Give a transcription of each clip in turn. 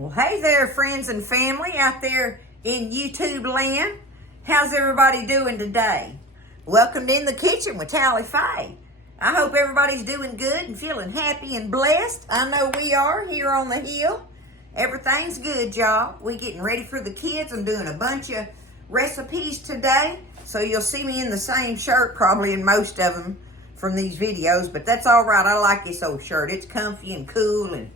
Well, hey there, friends and family out there in YouTube land. How's everybody doing today? Welcome to In the Kitchen with Tally Faye. I hope everybody's doing good and feeling happy and blessed. I know we are here on the hill. Everything's good, y'all. We getting ready for the kids. I'm doing a bunch of recipes today, so you'll see me in the same shirt probably in most of them from these videos, but that's all right. I like this old shirt. It's comfy and cool and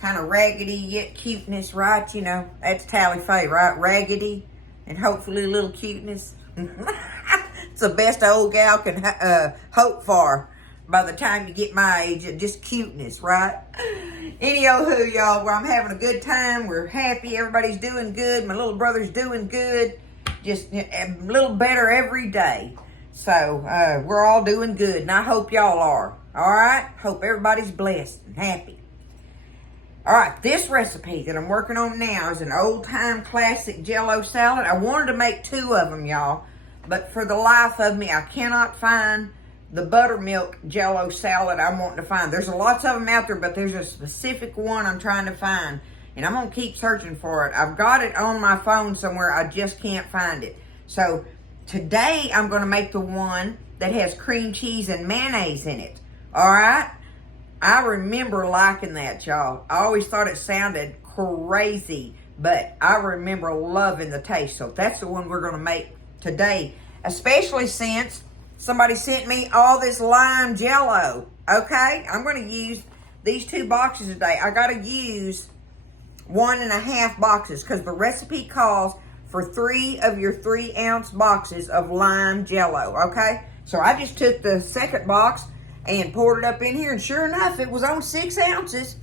kind of raggedy yet cuteness, right? You know, that's Tally Faye, right? Raggedy and hopefully a little cuteness. It's the best an old gal can hope for by the time you get my age, just cuteness, right? Anywho, y'all, where I'm having a good time. We're happy. Everybody's doing good. My little brother's doing good. Just a little better every day. So we're all doing good, and I hope y'all are. All right? Hope everybody's blessed and happy. All right, this recipe that I'm working on now is an old-time classic Jell-O salad. I wanted to make two of them, y'all, but for the life of me, I cannot find the buttermilk Jell-O salad I'm wanting to find. There's lots of them out there, but there's a specific one I'm trying to find, and I'm going to keep searching for it. I've got it on my phone somewhere. I just can't find it. So today, I'm going to make the one that has cream cheese and mayonnaise in it. All right? I remember liking that, y'all. I always thought it sounded crazy, but I remember loving the taste. So that's the one we're going to make today, especially since somebody sent me all this lime Jell-O. Okay? I'm going to use these 2 boxes today. I got to use 1.5 boxes because the recipe calls for 3 of your 3-ounce boxes of lime Jell-O. Okay? So I just took the second box and poured it up in here, and sure enough, it was on 6 ounces.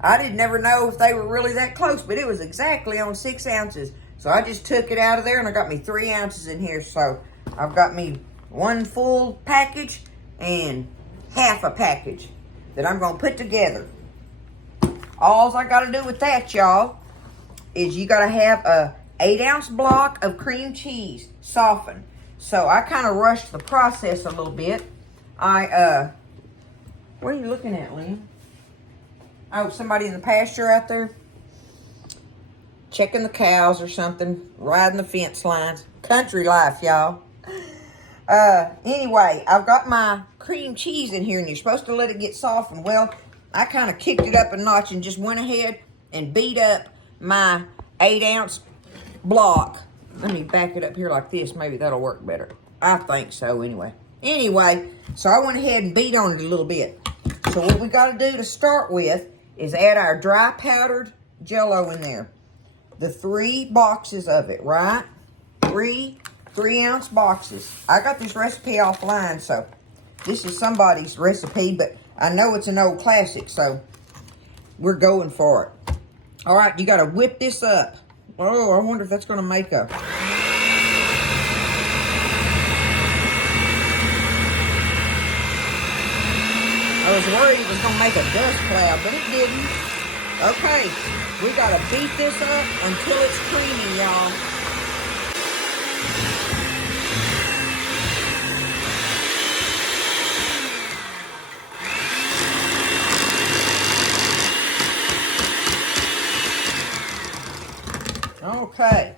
I didn't never know if they were really that close, but it was exactly on 6 ounces. So I just took it out of there, and I got me 3 ounces in here. So I've got me 1 full package and half a package that I'm going to put together. All I got to do with that, y'all, is you got to have a 8-ounce block of cream cheese softened. So I kind of rushed the process a little bit. What are you looking at, Liam? Oh, somebody in the pasture out there? Checking the cows or something. Riding the fence lines. Country life, y'all. Anyway, I've got my cream cheese in here, and you're supposed to let it get softened. Well, I kind of kicked it up a notch and just went ahead and beat up my 8-ounce block. Let me back it up here like this. Maybe that'll work better. I think so, anyway. Anyway, so I went ahead and beat on it a little bit. So what we got to do to start with is add our dry powdered Jell-O in there. The 3 boxes of it, right? 3 3-ounce boxes. I got this recipe offline, so this is somebody's recipe, but I know it's an old classic, so we're going for it. All right, you got to whip this up. Oh, I wonder if that's going to make a... I was worried it was going to make a dust cloud, but it didn't. Okay, we got to beat this up until it's creamy, y'all. Okay,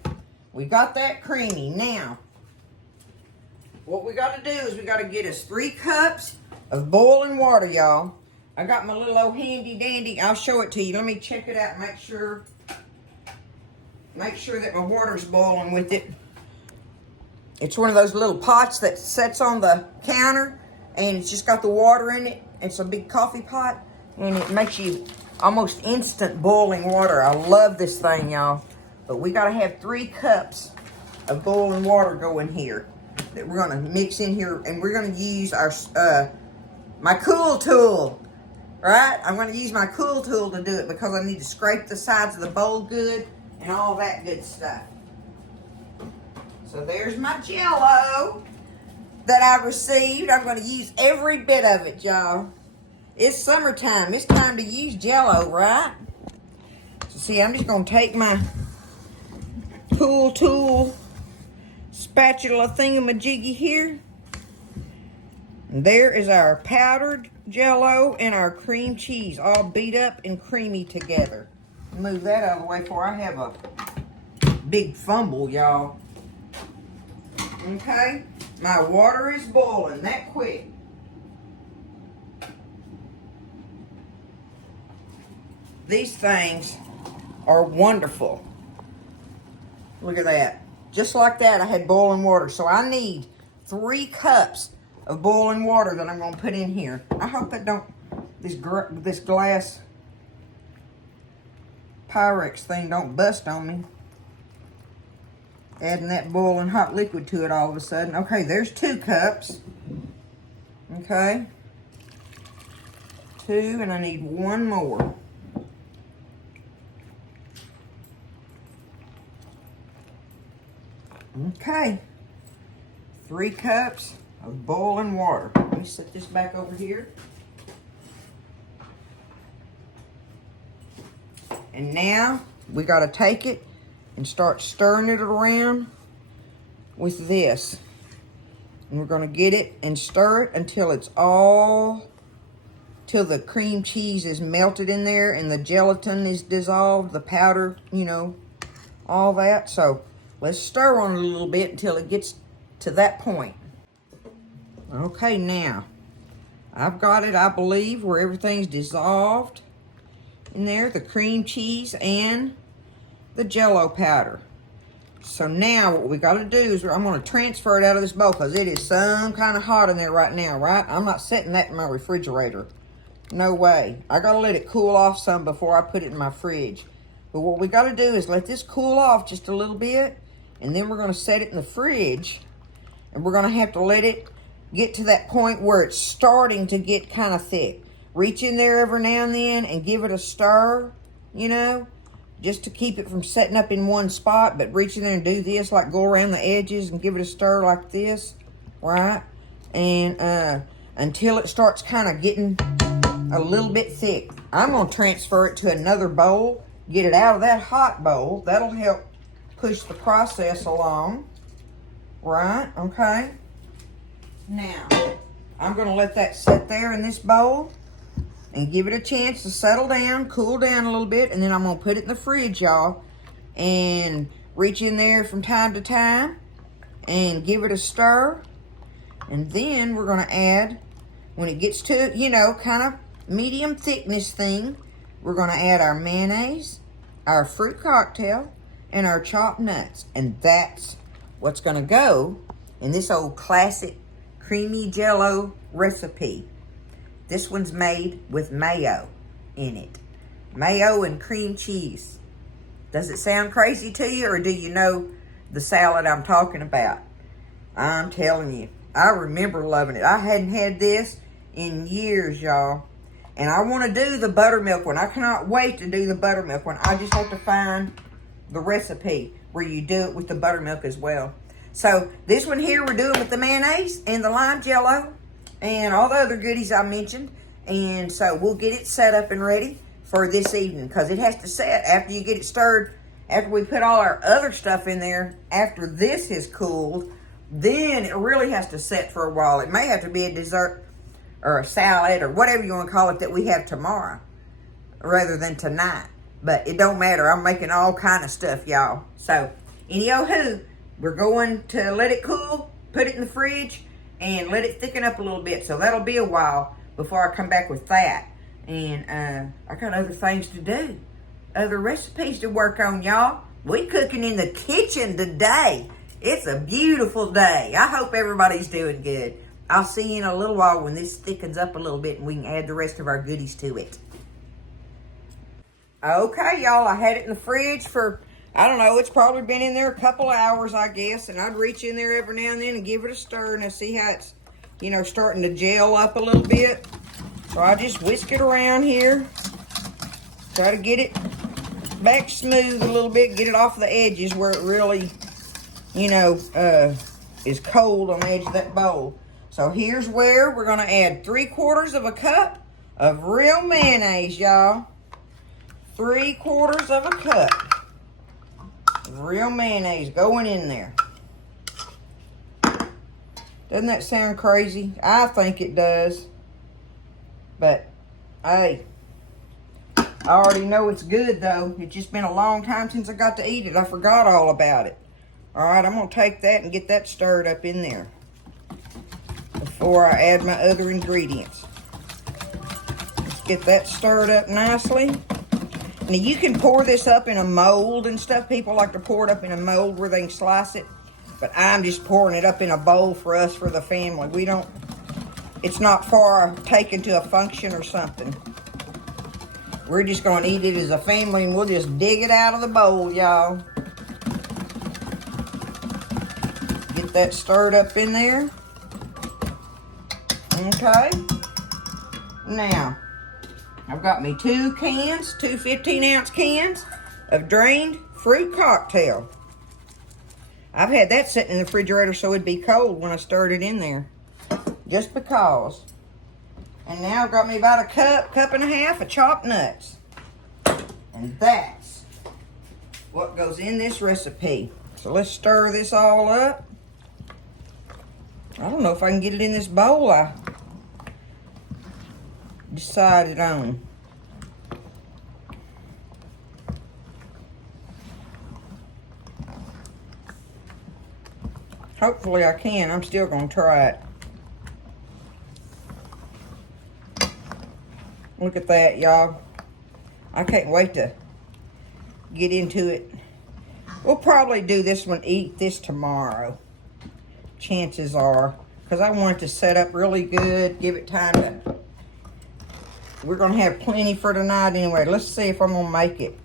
we got that creamy. Now, what we got to do is we got to get us 3 cups of boiling water, y'all. I got my little old handy dandy. I'll show it to you. Let me check it out and make sure that my water's boiling with it. It's one of those little pots that sits on the counter, and it's just got the water in it. It's a big coffee pot, and it makes you almost instant boiling water. I love this thing, y'all. But we got to have 3 cups of boiling water going here that we're going to mix in here, and we're going to use our my cool tool, right? I'm going to use my cool tool to do it because I need to scrape the sides of the bowl good and all that good stuff. So there's my Jell-O that I received. I'm going to use every bit of it, y'all. It's summertime. It's time to use Jell-O, right? So see, I'm just going to take my cool tool spatula thingamajiggy here. And there is our powdered Jell-O and our cream cheese all beat up and creamy together. Move that out of the way before I have a big fumble, y'all. Okay, my water is boiling that quick. These things are wonderful. Look at that. Just like that, I had boiling water. So I need 3 cups of boiling water that I'm going to put in here. I hope that don't, this glass Pyrex thing don't bust on me. Adding that boiling hot liquid to it all of a sudden. Okay, there's 2 cups. Okay. 2, and I need 1 more. Okay, 3 cups of boiling water. Let me set this back over here. And now we got to take it and start stirring it around with this. And we're going to get it and stir it until it's till the cream cheese is melted in there and the gelatin is dissolved, the powder, you know, all that. So let's stir on it a little bit until it gets to that point. Okay, now, I've got it, I believe, where everything's dissolved in there, the cream cheese and the Jell-O powder. So now what we got to do is I'm going to transfer it out of this bowl because it is some kind of hot in there right now, right? I'm not setting that in my refrigerator. No way. I got to let it cool off some before I put it in my fridge. But what we got to do is let this cool off just a little bit, and then we're going to set it in the fridge, and we're going to have to let it get to that point where it's starting to get kind of thick. Reach in there every now and then and give it a stir, you know, just to keep it from setting up in one spot. But reach in there and do this, like go around the edges and give it a stir like this, right? And until it starts kind of getting a little bit thick. I'm going to transfer it to another bowl, get it out of that hot bowl. That'll help push the process along, right? Okay. Now, I'm going to let that sit there in this bowl and give it a chance to settle down, cool down a little bit, and then I'm going to put it in the fridge, y'all, and reach in there from time to time and give it a stir. And then we're going to add, when it gets to, you know, kind of medium thickness thing, we're going to add our mayonnaise, our fruit cocktail, and our chopped nuts. And that's what's going to go in this old classic creamy Jell-O recipe. This one's made with mayo in it. Mayo and cream cheese. Does it sound crazy to you, or do you know the salad I'm talking about? I'm telling you, I remember loving it. I hadn't had this in years, y'all. And I want to do the buttermilk one. I cannot wait to do the buttermilk one. I just have to find the recipe where you do it with the buttermilk as well. So this one here we're doing with the mayonnaise and the lime Jell-O and all the other goodies I mentioned. And so we'll get it set up and ready for this evening, because it has to set after you get it stirred. After we put all our other stuff in there, after this has cooled, then it really has to set for a while. It may have to be a dessert or a salad or whatever you want to call it that we have tomorrow rather than tonight. But it don't matter. I'm making all kind of stuff, y'all. So any-o-hoo, we're going to let it cool, put it in the fridge, and let it thicken up a little bit. So that'll be a while before I come back with that. And I got other things to do, other recipes to work on, y'all. We cooking in the kitchen today. It's a beautiful day. I hope everybody's doing good. I'll see you in a little while when this thickens up a little bit and we can add the rest of our goodies to it. Okay, y'all, I had it in the fridge for, I don't know, it's probably been in there a couple of hours, I guess. And I'd reach in there every now and then and give it a stir. And I see how it's, you know, starting to gel up a little bit. So I just whisk it around here. Try to get it back smooth a little bit. Get it off the edges where it really, you know, is cold on the edge of that bowl. So here's where we're going to add 3/4 of a cup of real mayonnaise, y'all. 3/4 of a cup of real mayonnaise going in there. Doesn't that sound crazy? I think it does. But, hey, I already know it's good though. It's just been a long time since I got to eat it. I forgot all about it. All right, I'm gonna take that and get that stirred up in there before I add my other ingredients. Let's get that stirred up nicely. Now you can pour this up in a mold and stuff. People like to pour it up in a mold where they can slice it. But I'm just pouring it up in a bowl for us, for the family. We don't, it's not far taken to a function or something. We're just going to eat it as a family, and we'll just dig it out of the bowl, y'all. Get that stirred up in there. Okay. Now, I've got me two 15-ounce cans of drained fruit cocktail. I've had that sitting in the refrigerator so it'd be cold when I stirred it in there. Just because. And now I've got me about a cup and a half of chopped nuts. And that's what goes in this recipe. So let's stir this all up. I don't know if I can get it in this bowl I decided on. Hopefully I can. I'm still going to try it. Look at that, y'all. I can't wait to get into it. We'll probably do this one, eat this tomorrow. Chances are. Because I want it to set up really good. Give it time to... We're going to have plenty for tonight anyway. Let's see if I'm going to make it.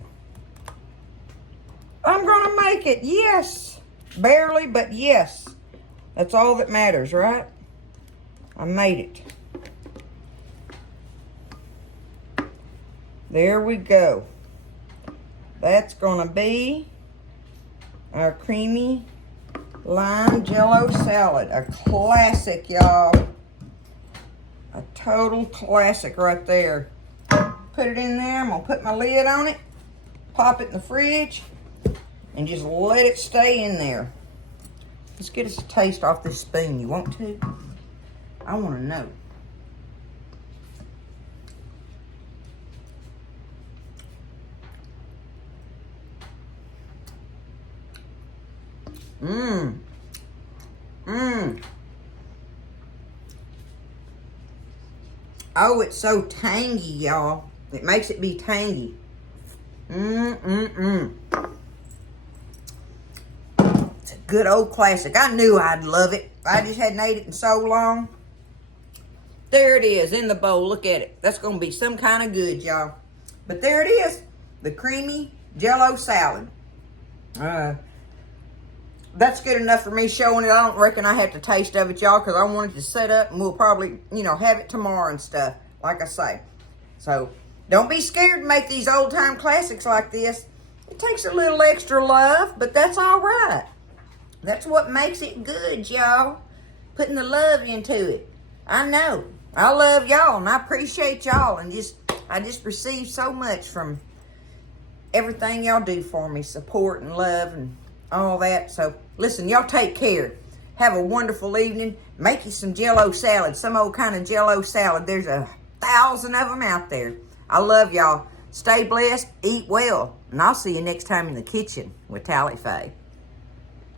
I'm going to make it. Yes. Barely, but yes. That's all that matters, right? I made it. There we go. That's going to be our creamy lime Jell-O salad. A classic, y'all. A total classic right there. Put it in there. I'm going to put my lid on it. Pop it in the fridge. And just let it stay in there. Let's get us a taste off this spoon. You want to? I want to know. Mmm. Mmm. Oh, it's so tangy, y'all. It makes it be tangy. It's a good old classic. I knew I'd love it. I just hadn't ate it in so long. There it is in the bowl. Look at it. That's going to be some kind of good, y'all. But there it is. The creamy Jell-O salad. That's good enough for me showing it. I don't reckon I have to taste of it, y'all, because I want it to set up, and we'll probably, you know, have it tomorrow and stuff, like I say. So, don't be scared to make these old-time classics like this. It takes a little extra love, but that's all right. That's what makes it good, y'all. Putting the love into it. I know. I love y'all, and I appreciate y'all, and I just receive so much from everything y'all do for me. Support and love and all that. So, listen, y'all take care. Have a wonderful evening. Make you some Jell-O salad, some old kind of Jell-O salad. There's 1,000 of them out there. I love y'all. Stay blessed, eat well, and I'll see you next time in the kitchen with Tally Faye.